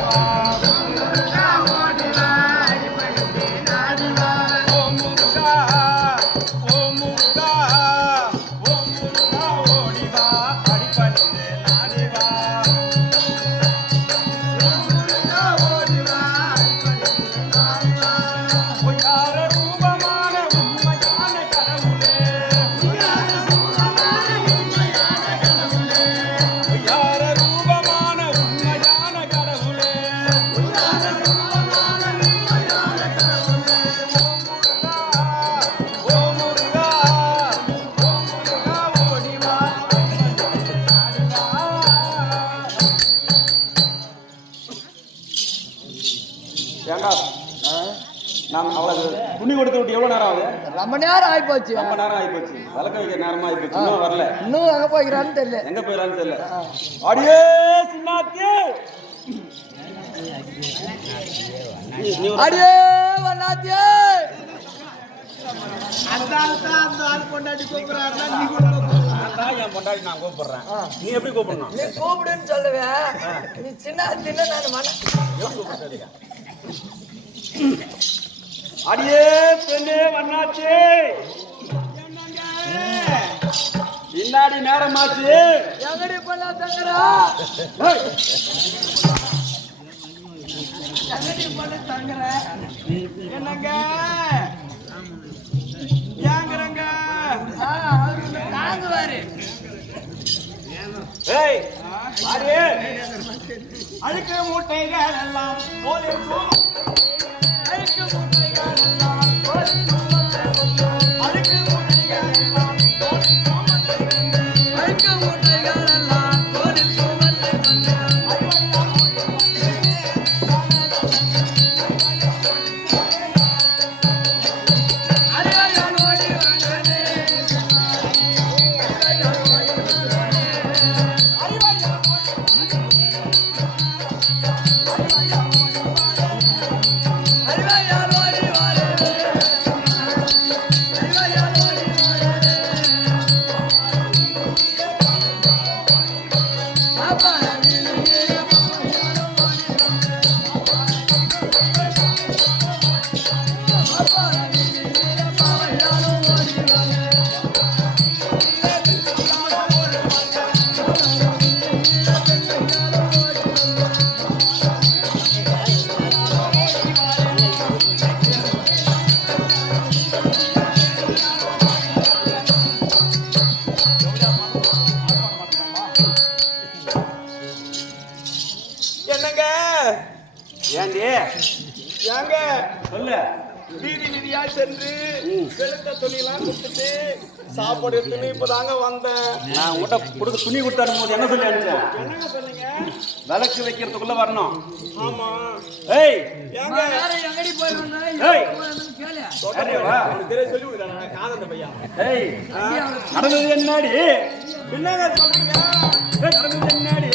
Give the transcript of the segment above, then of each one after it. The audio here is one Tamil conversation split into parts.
감사합니다. ஏண்டா? நான் அவ்வளவு துணி கொடுத்து விட்டு எவ்வளவு நேரம் ஆகுது? ரொம்ப நேரம் ஆயிப்போச்சு. ரொம்ப நேரம் ஆயிப்போச்சு. விளக்க வைக்க நேரமா ஆயிப்போச்சு. இன்னும் வரல. இன்னும் எங்க போய்க்கிறான்னு தெரியல. எங்க போயிடலான்னு தெரியல. அடியே சின்னாத்தி அடியே வண்ணாத்தியே. நீ எப்படி கூப்பிடணும்? நீ கூப்பிடுன்னு சொல்லுவேன் நீ சின்ன நான் மன அடியே பெண்ணே வண்ணாச்சி. பின்னாடி நேரமாச்சு. எங்கடி பண்ணலாம் தங்குறா? ஏய், எங்கடி பண்ண தங்குற? என்னங்க? ஏங்குறங்க? தாங்குவாரு. ஏய் அழுக்கு மூட்டைகள் எல்லாம் அழுக்கு மூட்டைகள் எல்லாம். வீதி வீதியா சென்று வெளுத்த துணியெல்லாம் கொடுத்துட்டு சாப்பாடு எடுத்துன்னு இப்பதாங்க வந்தேன். நான் உங்கள்கிட்ட கொடுக்க துணி கொடுத்து அனுப்பும்போது என்ன சொல்லி அனுப்பிச்சேன் என்னங்க சொன்னீங்க விளக்கு வைக்கிறதுக்குள்ள வரணும். ஆமா. ஏய். ஏங்க? எங்கடி போய் வந்தாலும் ஏய். கேளு. வா? தெரிய சொல்லி விடுறாங்க காதந்த பையன். ஏய். நடந்தது என்னாடி? என்னங்க சொல்றீங்க? ஏய், நடந்தது என்னாடி?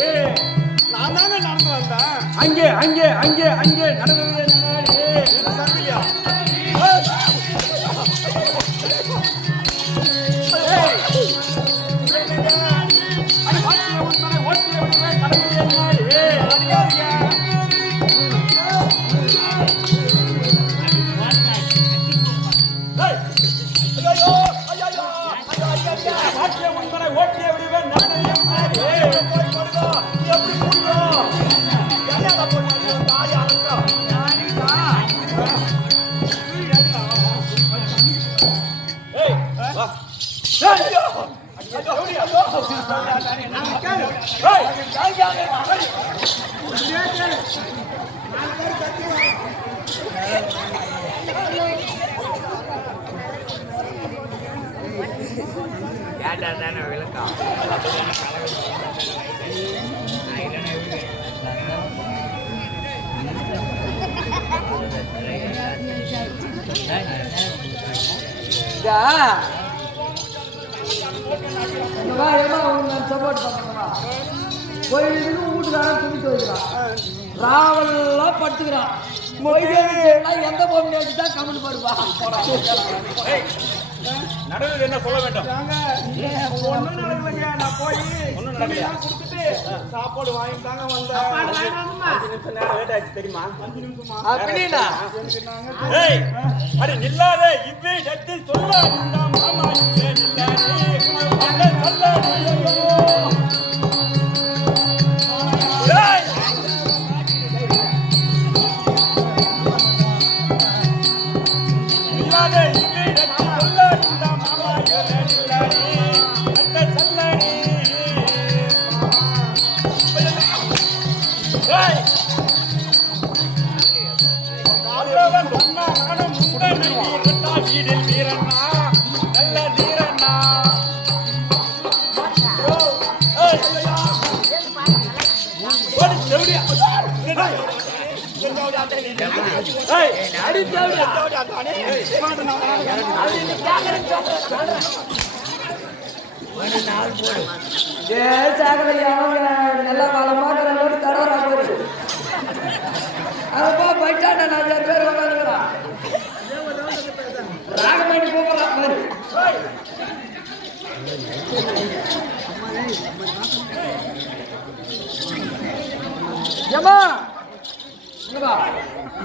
நான் தாங்க நடந்து வந்தேன். அங்கே அங்கே அங்கே அங்கே நடந்தது என்னாடி? இதா, இங்க வா, ஏம்மா உனக்கு நான் support பண்றேன்மா. கோயிலுக்கு வீட்டுக்காரன் துணி துவைக்கிறான். ராவெல்லாம் படுத்துக்கிறான். எந்த பொண்ணு தான் கமெண்ட் பண்ணுவா நடந்தது என்ன சொல்ல வேண்டும் ஒண்ணும் நடக்கலைங்க நான் போய் ஒண்ணும் நடக்கலையா? சாப்பாடு வாங்கி தாங்க வந்தேன் தெரியுமா? அடி நில்லாதே. இவ்வே இடத்தில் சொல்ல மாமா இவ்வே நில்லாதே. அட நல்ல காலம் பார்க்குறவங்க போயிடுச்சு அதை போயிட்டாண்ட நான் பேர் உட்காந்துக்கிறான் ராகமாட்டி கூப்பிடலாம் மாதிரி இங்க வா இங்க வா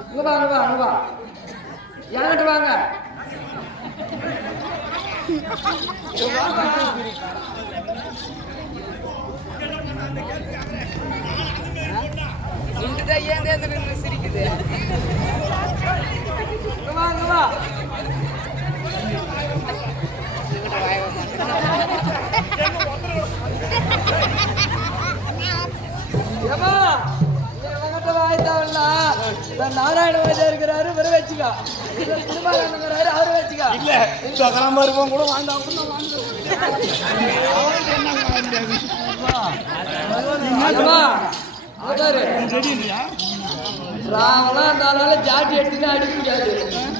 இங்க வா இங்க வா. என்கிட்ட வாங்க? சிரிக்குது. வா வா. ஏம்மா? இந்த நாராயண வாஜா இருக்கிறாரு இவரு வச்சுக்கோ. திருமாவளவங்கிறாரு அவரு வச்சுக்கோ. இல்ல சகலாம இருப்போம் கூட வாழ்ந்தா அவதாரு ராவெல்லாம் இருந்தாலும் ஜாட்டி எடுத்துன்னு அடிக்க முடியாது.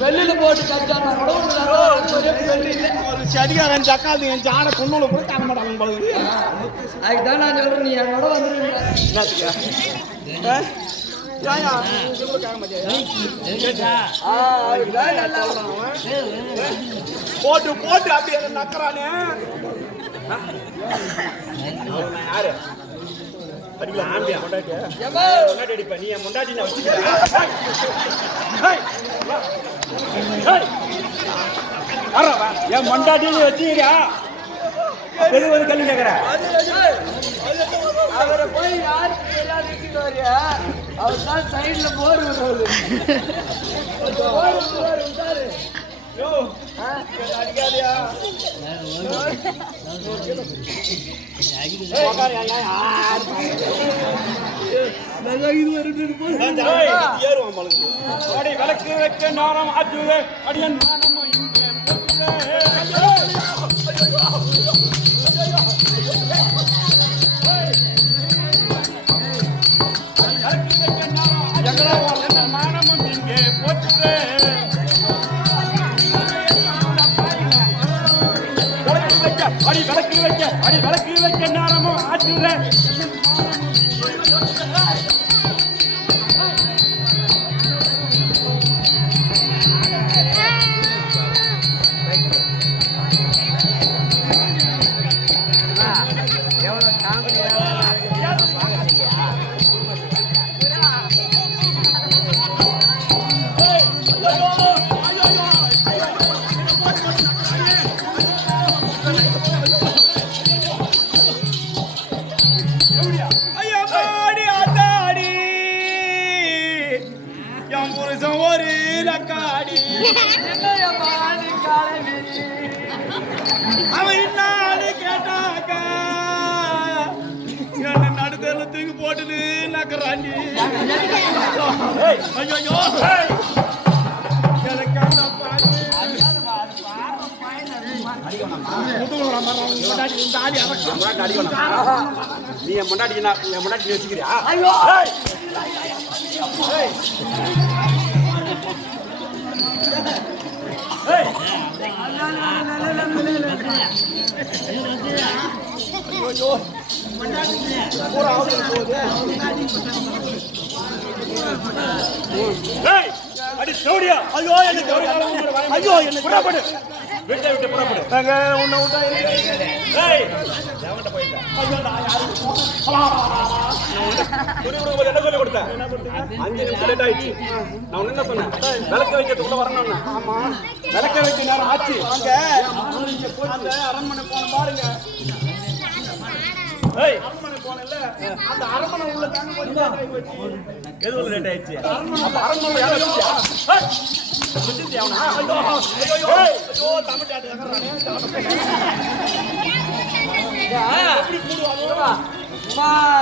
வெளியில போட்டு கட்டானா கூட ஒரு சதிகாரன் ஜக்காது என் ஜாட கொண்டு கூட தாங்க மாட்டாங்க இருக்குது. அதுக்கு தான் நான் சொல்றேன் நீ என்னோட வந்துருங்க. போட்டு ஆ? போட்டு போட்டு அப்படியே நக்கறானே யாரு? அடிக்கலாம், நீ என் பொண்டாட்டி நான் வச்சுக்கிறேன். என் கல்வி கேட்கற அவரை போய் யாரு எல்லாம் நிறுத்திட்டு வரியா அவர் தான் போர் விடுறது போர் விட்டாரு விளக்கு வைக்க அடியன் அடி விளக்கு வைக்க, அடி விளக்கு வைக்க நேரமும் ஆச்சுவே. முன்னாடி அடிக்கணும். ஆஹா. நீ என் முன்னாடி என் முன்னாடி வச்சுக்கிறியா ஐயோ அடி சௌரியா ஐயோ என்ன ஐயோ என்ன புறப்படு. வீட்டை விட்டு புறப்படு. நாங்க உன்னை விட்டா? ஏய் போயிட்ட என்ன சொல்லி கொடுத்த அஞ்சு நிமிஷம் லேட் ஆயிடுச்சு. நான் என்ன சொன்னேன்? விளக்க வைக்கிறதுக்குள்ள வரணும்னு ஆமா. விளக்க வைக்க நேரம் ஆச்சு. அரண்மனை போன பாருங்க. அரண்மனை போனல அந்த அரண்மனை உள்ள தாங்க போச்சு. எதுவும் லேட் ஆயிடுச்சு? அரண்மனை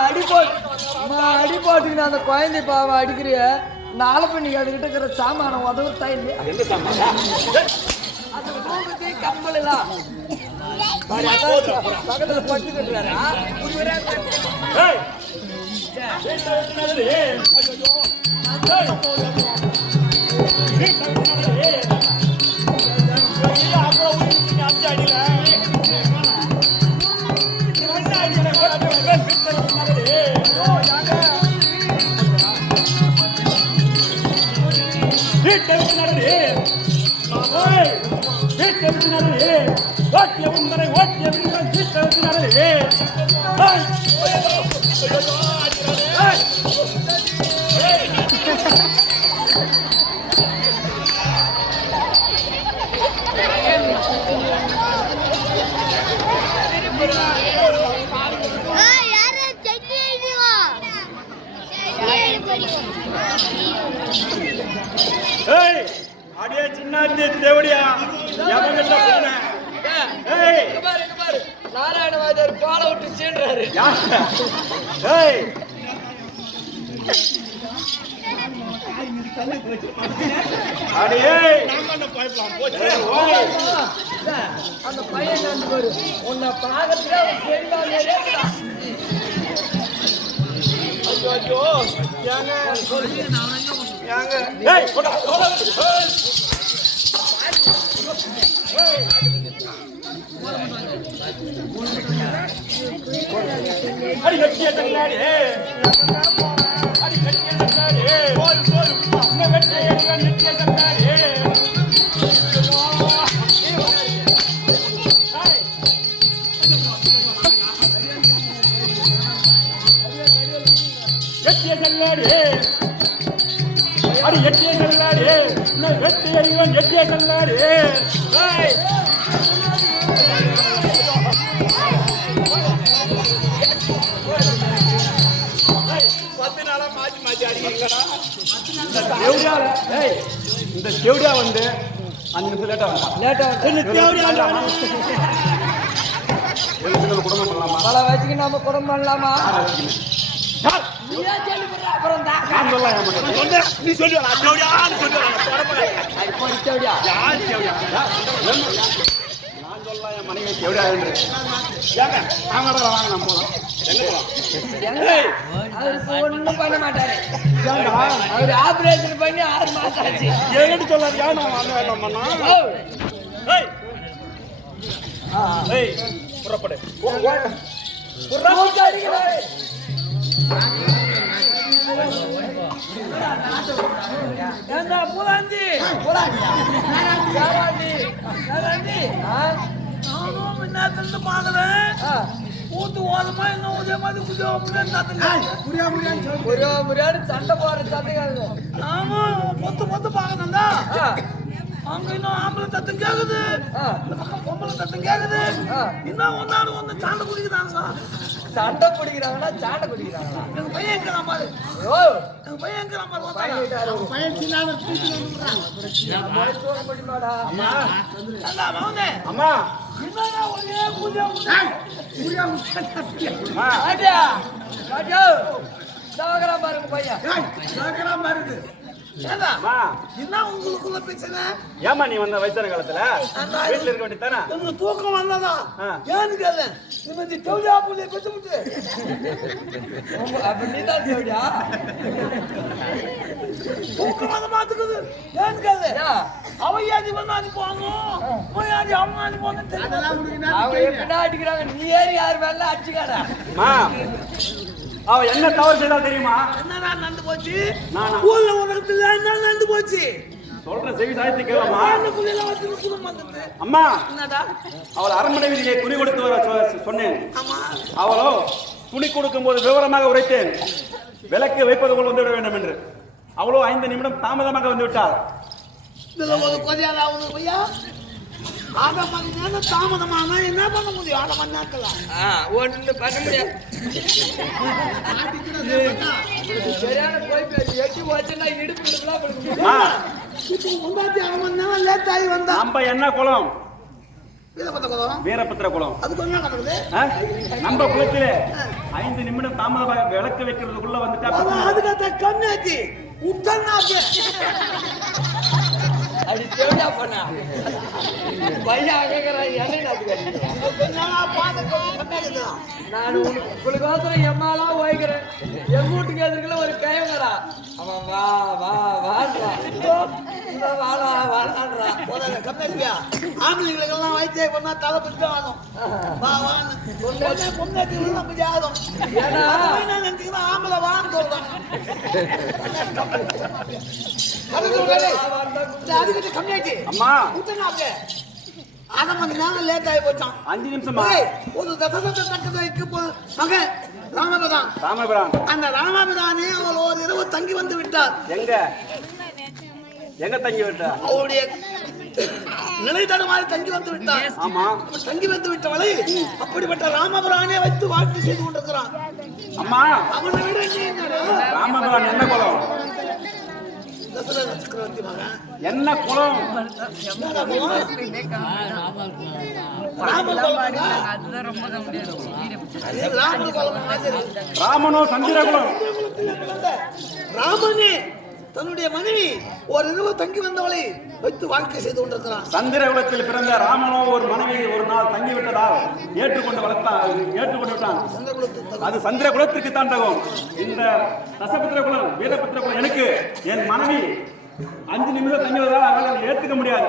அடி போட்டு அம்மா அடி போட்டுக்கின்னு அந்த குழந்தை பாவம் அடிக்கிறிய. நாளை பண்ணிக்கு அதுகிட்ட இருக்கிற சாமான உதவுத்தா பூபதி கம்பல் எல்லாம் பக்கத்துல பட்டு கட்டுறாரா ஏய், ஏய் அடியே சின்னாத்தி தேவடியா? எவங்கிட்ட போன. ஏய். இங்க பாரு இங்க பாரு நாராயண வாத்தியார் பாலை விட்டு சீன்றாரு. ஏய். அடியே. அந்த பையன் உன்னை பாகத்துல அவன் அடி வெட்டிய தங்காடி அடி வெட்டிய தங்காடி போடு போடு இந்த வெட்டிய வெட்டிய தங்காடி எட்டிய கல்லாடி அடி எட்டிய கல்லாடி நான் வெட்டிய இவன் எட்டிய கல்லாடி ஏய் பத்து நாளா மாத்தி மாத்தி அடிக்கிறீங்களா இந்த தேவடியா வந்து அஞ்சு நிமிஷம் லேட்டா வந்தான். லேட்டா குடும்பம் பண்ணலாமா? பல வச்சுக்கு நம்ம குடும்பம் பண்ணலாமா? நீ சொல்லி நான் சொல்லலாம் என் மனைவி ஏங்க வாங்க நம்ம போலாம் பண்ண மாட்டாரு அவர் ஆபரேஷன் பண்ணி ஆறு மாசம் ஆச்சு நான் பண்ணா ஏய் புறப்படு ஏண்டா, பூலாந்தி? நானும் முன்னாத்திலிருந்து பார்க்கிறேன். ஊத்து ஓரமா இன்னும் இதே மாதிரி குதிரை முன்னாடி நடத்துங்க. ஒரு முறையாடு சண்டை போற சண்டைகள் நானும் பொத்து பொத்து பார்க்கறேன்டா. அங்க இன்னும் ஆம்பளை சத்தம் கேக்குது. இந்த பக்கம் பொம்பளை சத்தம் கேக்குது. இன்னும் ஒன்னாடு ஒண்ணு சாண்டை குடிக்கிறாங்க சண்டை பிடிக்கிறாங்களா சாண்டை பிடிக்கிறாங்களா எங்க பையன் இருக்கிறான் பாரு? ஓ எங்க பையன் இருக்கிறான் பாரு பையன். பையன் தூக்க மகனே. அம்மா. என்னடா ஒரே குதிரை முன்னாடி அம்மா. ஆட்டியா? ஆட்டியா? சாகரா பாருங்க பையன். ஏண்டா அம்மா என்ன உங்களுக்குள்ள பிரச்சனை? ஏமா நீ வந்த வயசான காலத்துல? வீட்டுல இருக்க வேண்டியதானே எனக்கு தூக்கம் வந்ததா? ஆ. ஏன்னு கேளு. இந்த மாதிரி டவுலியா புள்ளிய பெற்று உங்க- அப்ப நீதான் தேவடியா? தூக்கம் வந்த மாத்துக்குது ஏன்னு கேளு. ஏதி வந்து அனுப்புவாங்க ஏதி அவங்க அனுப்புவாங்க அவங்க எப்படின்னா அடிக்கிறாங்க. நீ ஏறி யார் மேல அடிச்சுக்காடா அம்மா அவ என்ன தவறு செய்தா தெரியுமா? என்னடா நடந்து போச்சு? நானா? ஊர்ல உலகத்துல என்ன நடந்து போச்சு? சொல்ற செவி சாய்த்து அம்மா என்னடா? அவள் அரண்மனை வீதியிலே துணி கொடுத்து வர சொன்னேன். அவளோ துணி கொடுக்கும் போது விவரமாக உரைத்தேன். விளக்கு வைப்பது போல் வந்துவிட வேண்டும் என்று. அவளோ ஐந்து நிமிடம் தாமதமாக வந்து விட்டாள் இதுல ஒரு கொதியாதா உனக்கு பையா அரை மணி நேரம் தாமதமானா என்ன பண்ண முடியும்? அரை மணி நேரத்துல ஒன்று பண்ண முடியாது சரியான போய் பேசி எட்டி வச்சுன்னா இடுப்பு இப்போ முந்தாத்தி அரை மணி நேரம் லேட் ஆகி வந்தா. நம்ம என்ன குளம்? வீரபத்திர குளம்? நம்ம குளத்திலே ஐந்து நிமிடம் தாமதமாக விளக்கு வைக்கிறதுக்குள்ள வந்துட்டா. அதுக்கு கண்ணாச்சி. உத்தன்னாச்சு அது தேவையா பண்ணா பையன் என்ன நான் உங்களுக்கோசரம் எம்மாலாம் ஓய்க்கிறேன் எங்க வீட்டுக்கு எதிர்க்கல ஒரு கையங்கடா அவன் வா வா வான்றான் இந்த வாடா வாடான்றான் ஆம்பளைங்களுக்கெல்லாம் வயிற்று பண்ணா தலை பிடிச்சா ஆகும் வா வான்னு ஜாதம் ஏன்னா நினைச்சுக்கிறேன் ஆம்பளை வான்னு சொல்றாங்க அதுக்கிட்ட கம்மியாச்சு அம்மா உத்தனாப்ல அரை மணி நேரம் லேட் ஆகி போச்சான் அஞ்சு நிமிஷமா ஒரு தசகத்தை தக்கதைக்கு போ- மகன் ராமபிரான் ராமபிரான் அந்த ராமபிரானே அவள் ஒரு இரவு தங்கி வந்து விட்டார் எங்க எங்க தங்கி விட்டா? அவருடைய நிலை தடுமாறி தங்கி வந்து விட்டார் ஆமா. தங்கி வந்து விட்டவளை அப்படிப்பட்ட ராமபிரானே வைத்து வாழ்க்கை செய்து கொண்டிருக்கிறான். அம்மா. அவனை விட? ராமபிரான் என்ன மகன் என்ன குலம்? குலம்? குலம். ராமனோ சந்திர குலம் ராமனே. தன்னுடைய மனைவி ஒரு இரவு தங்கி வந்தவளை வைத்து வாழ்க்கை செய்து கொண்டிருக்கிறான் சந்திர குலத்தில் பிறந்த ராமனோ ஒரு மனைவி ஒரு நாள் தங்கி விட்டதால் ஏற்றுக்கொண்டு வளர்த்தான் ஏற்றுக்கொண்டு விட்டான். சந்திரகுலத்து அது சந்திர குலத்திற்கு தான் தகும். இந்த தசபுத்திர குலம் வீரபுத்திர குலம் எனக்கு. என் மனைவி அஞ்சு நிமிஷம் தங்குவதால் அவரால் அதை ஏத்துக்க முடியாது.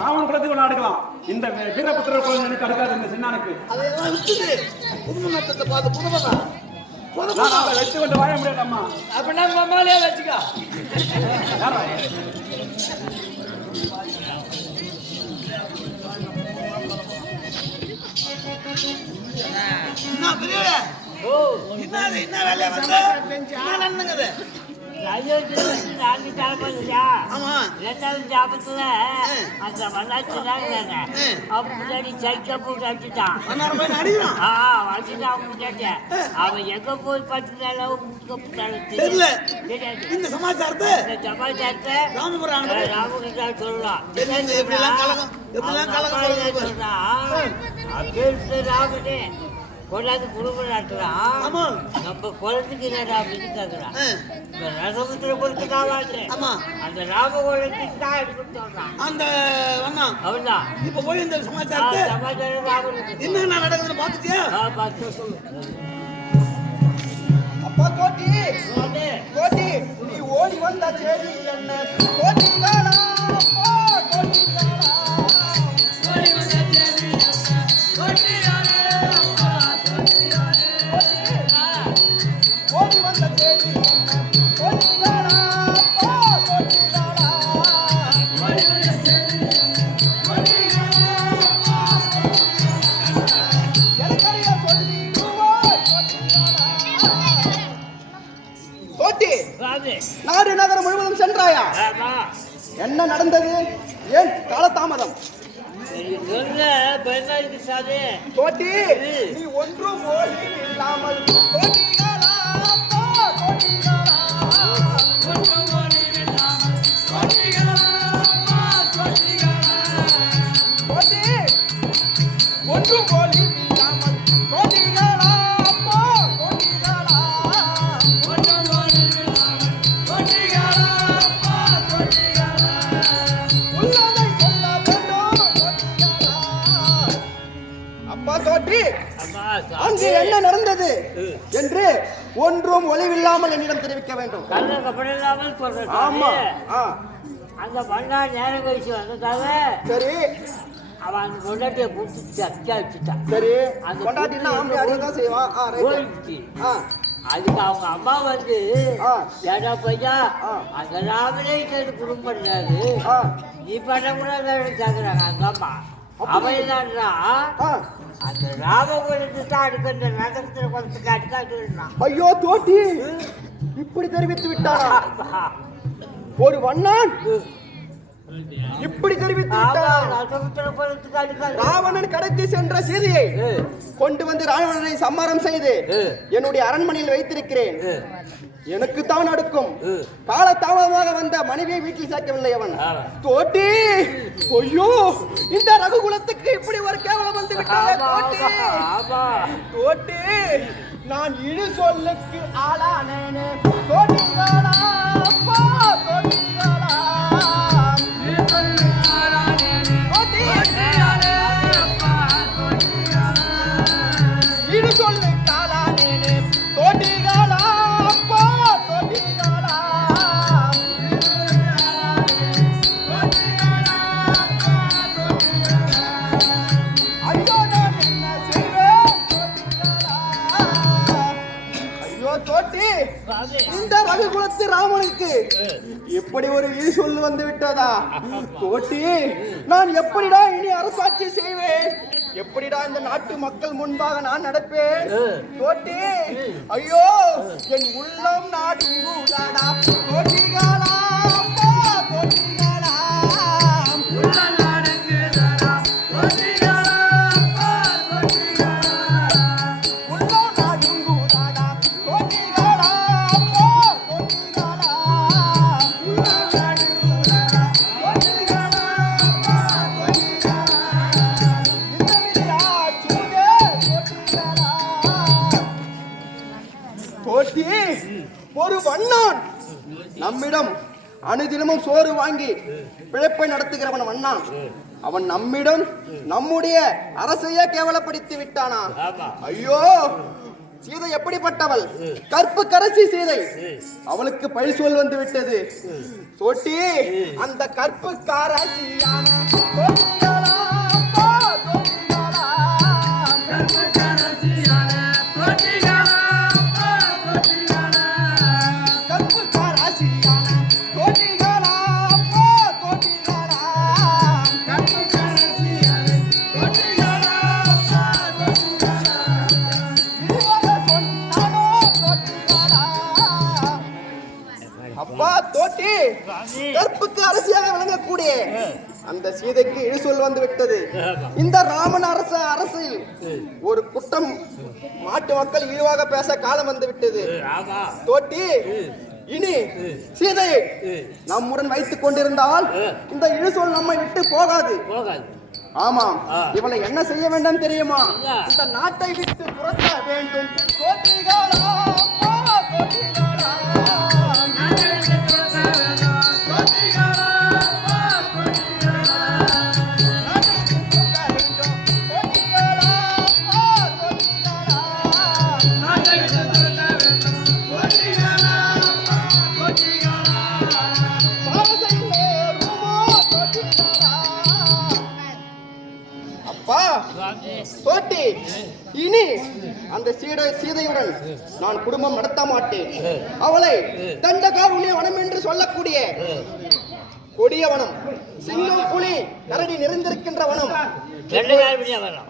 ராமன் குலத்துக்கு ஒன்று அடுக்கலாம் இந்த வீரபுத்திர குலம் எனக்கு அடுக்காது இந்த சின்னானுக்கு. அதையெல்லாம் விட்டுட்டு புதும நட்டத்தை பார்த்து அவளை வச்சு கொண்டு வாழ முடியாது அம்மா அப்படின்னா மம்மாலே வச்சுக்கோ? என்ன? என்ன வேலையா வந்து? என்ன நடந்துங்குது அவன் எங்க போய் பட்டுனாலும் தெரியல. இந்த சமாச்சாரத்தை சமாச்சாரத்தை ராமபுரம் ராமகிருஷ்ணா சொல்லலாம் எப்படிலாம் கலகம், எப்படிலாம் கலகம் ராமனே கொண்டாந்து குடும்பம் நடத்துறான் ஆமா. நம்ம குளத்துக்கு என்னடா அப்படின்னு கேட்கிறான் இந்த ரசபுத்திர பொறுத்து நான் வாழ்றேன் ஆமா. அந்த ராமகோலத்துக்கு தான் சொல்றான் அந்த அண்ணா. அவன்தான். இப்ப போய் இந்த சமாச்சாரத்தை சமாச்சாரம் என்ன நடக்குதுன்னு பாத்துட்டியா ஆ, பார்த்து சொல்லு. அப்பா கோட்டி. கோட்டி நீ ஓடி வந்த செய்தி என்ன? அப்பா. என்ன நடந்தது? ஏன் காலதாமதம். கோட்டி நீ ஒன்றும் இல்லாமல் கோட்டிகளா. கோட்டி, ஒன்றும் ஓடி இல்லாமல் ஆமா, அங்கு. என்ன நடந்தது என்று ஒன்றும் ஒளிவில்லாமல் என்னிடம் தெரிவிக்க வேண்டும். ஆமா அந்த மண்ணா நேரம் கழிச்சு வந்ததால சரி. அவன் அந்த பொண்டாட்டியை பிடிச்சி அச்சா வச்சுட்டான் சரி. அந்த கொண்டாட்டினா ஆம்பளை அடிக்க தான் செய்வான். அதுக்கு அவங்க அம்மா வந்து. ஏடா பையா. அந்த சேர்ந்து குடும்பம் நீ பண்ணக்கூடாதுன்னு கேக்குறாங்க. அந்த அம்மா அவன் என்னன்னா ஆ. அந்த ராமகுலத்து தான் அந்த நகரத்துல குளத்துக்கு ஐயோ தோட்டி. இப்படி தெரிவித்து விட்டானா ஒரு வண்ணான். இப்படி தெரிவித்து ராவணன் கடத்தி சென்ற சீதையை கொண்டு வந்து ராவணனை சம்மாரம் செய்து என்னுடைய அரண்மனையில் வைத்திருக்கிறேன். எனக்கு தான் அடுக்கும். கால தாமதமாக வந்த மனைவியை வீட்டில் சேர்க்கவில்லை அவன். தோட்டி! ஐயோ! இந்த ரகுகுலத்துக்கு இப்படி ஒரு கேவலம் வந்து விட்டானே தோட்டி! தோட்டி! நான் இழு சொல்லுக்கு ஆளானேனே தோட்டிகளா தோட்டி எப்படி ஒரு இழி சொல்லு வந்து விட்டதா? தோட்டி நான் எப்படிடா இனி அரசாட்சி செய்வேன்? எப்படிடா இந்த நாட்டு மக்கள் முன்பாக நான் நடப்பேன்? தோட்டி ஐயோ என் உள்ளம் நாடு சோறு வாங்கி பிழைப்பை நடத்துகிறவன் வண்ணான் அவன் நம்மிடம் நம்முடைய அரசையே கேவலப்படுத்தி விட்டானா? ஐயோ சீதை எப்படிப்பட்டவள்? கற்பு கரசி சீதை. அவளுக்கு பழி சொல் வந்து விட்டது. தோட்டி அந்த கற்பு கரசியான சீதைக்கு இழுசொல் வந்து விட்டது இந்த ராமன் அரச அரசில் ஒரு குற்றம் மாட்டு மக்கள் இழிவாக பேச காலம் வந்து விட்டது தோட்டி இனி சீதை நம்முடன் வைத்துக் கொண்டிருந்தால் இந்த இழுசொல் நம்மை விட்டு போகாது. ஆமாம். இவளை என்ன செய்ய வேண்டும் தெரியுமா? இந்த நாட்டை விட்டு துரத்த வேண்டும். சீடை சீதையுடன் நான் குடும்பம் நடத்த மாட்டேன். அவளை தண்டகாருண்ய வனம் என்று சொல்லக்கூடிய கொடிய வனம் சிங்கம் புலி கரடி நிறைந்திருக்கின்ற வனம்.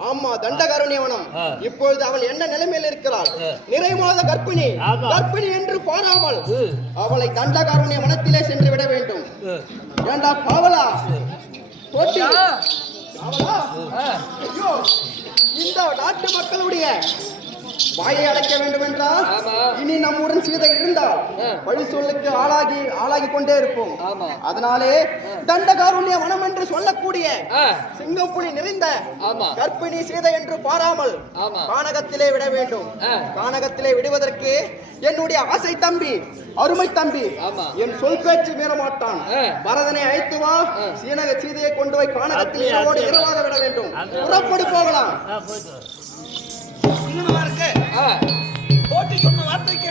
ஆமா தண்டகாருண்ய வனம். இப்பொழுது அவள் என்ன நிலைமையில் இருக்கிறாள்? நிறைமாத கர்ப்பிணி. கர்ப்பிணி என்று பாராமல் அவளை தண்டகாருண்ய வனத்திலே சென்று விட வேண்டும். ஏண்டா பாவலா? இந்த நாட்டு மக்களுடைய வாயை அடைக்க வேண்டும் என்றால் இனி நம்முடன் சீதை இருந்தால் பழி சொல்லுக்கு ஆளாகி ஆளாகி கொண்டே இருப்போம். அதனாலே தண்டகாருண்ய வனம் என்று சொல்லக்கூடிய சிங்கப்புலி நிறைந்த கர்ப்பிணி சீதை என்று பாராமல் கானகத்திலே விட வேண்டும். கானகத்திலே விடுவதற்கு என்னுடைய ஆசை தம்பி அருமை தம்பி என் சொல் பேச்சு மீற மாட்டான் பரதனை அழைத்து வா. சீனக சீதையை கொண்டு போய் கானகத்தில் இரவோடு. இரவாக விட வேண்டும். புறப்படு போகலாம். போட்டி சொன்ன வார்த்தைக்கு